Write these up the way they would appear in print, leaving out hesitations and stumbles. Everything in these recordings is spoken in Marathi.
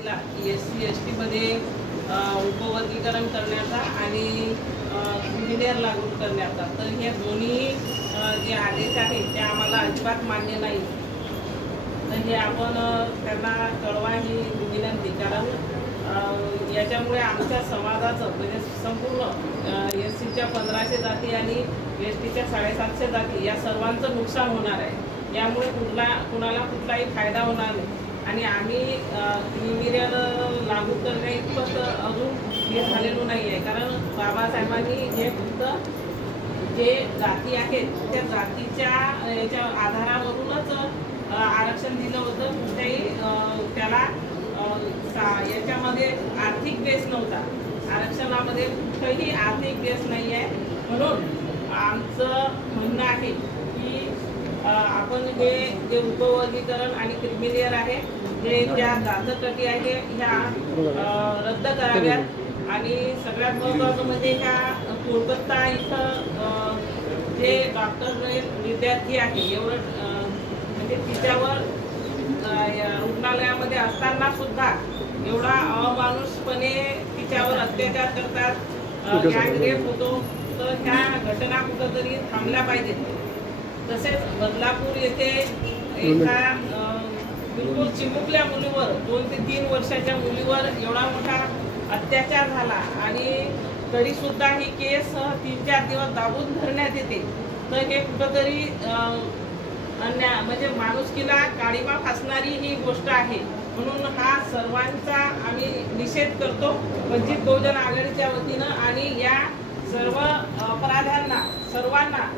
दिला की SC ST मध्ये उपवर्गीकरण करण्याचा आणि क्रिमिलेअर लागू करण्याचा, तर हे दोन्ही जे आदेश आहेत ते आम्हाला अजिबात मान्य नाही। तर हे आपण त्यांना कळवा ही विनंती, कारण याच्यामुळे आमच्या समाजाचं म्हणजे संपूर्ण SCच्या 1500 जाती आणि STच्या 750 जाती या सर्वांचं नुकसान होणार आहे। यामुळे कुणाला कुठलाही फायदा होणार नाही आणि आम्ही क्रिमिलेअर लागू करण्या इतपत अजून हे झालेलो नाही आहे, कारण बाबासाहेबांनी हे फक्त जे जाती आहेत त्या जातीच्या याच्या आधारावरूनच आरक्षण दिलं होतं। कुठल्याही त्याला याच्यामध्ये आर्थिक बेस नव्हता, आरक्षणामध्ये कुठेही आर्थिक बेस नाही आहे। म्हणून आमचं म्हणणं आहे की आपण हे जे उपवर्गीकरण आणि क्रिमिलेअर आहे जे ज्या जातकटी आहे ह्या रद्द कराव्यात आणि सगळ्यात महत्त्वाचं म्हणजे ह्या कोलकाता इथं जे डॉक्टर विद्यार्थी आहे एवढं म्हणजे तिच्यावर रुग्णालयामध्ये असताना सुद्धा एवढा अमानुषपणे तिच्यावर अत्याचार करतात, गँगरेप होतो, तर ह्या घटना कुठंतरी थांबल्या पाहिजेत। तसेच बदलापूर येथे एका बिलकुल चिमुकल्या मुलीवर 2 ते 3 वर्षाच्या मुलीवर एवढा मोठा अत्याचार झाला आणि तरी सुद्धा ही केस 3-4 दिवस दाबून धरण्यात येते, तर हे कुठंतरी अन्याय म्हणजे माणुसकीला काळीमा फासणारी ही गोष्ट आहे। म्हणून हा सर्वांचा आम्ही निषेध करतो वंचित बहुजन आघाडीच्या वतीनं आणि या सर्व अपराध्यांना सर्वांना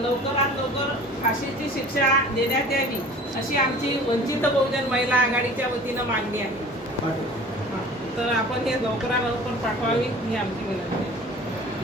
लवकरात लवकर फाशीची शिक्षा देण्यात यावी अशी आमची वंचित बहुजन महिला आघाडीच्या वतीनं मागणी आहे। तर आपण हे लवकरात लवकर पाठवावी ही आमची विनंती आहे।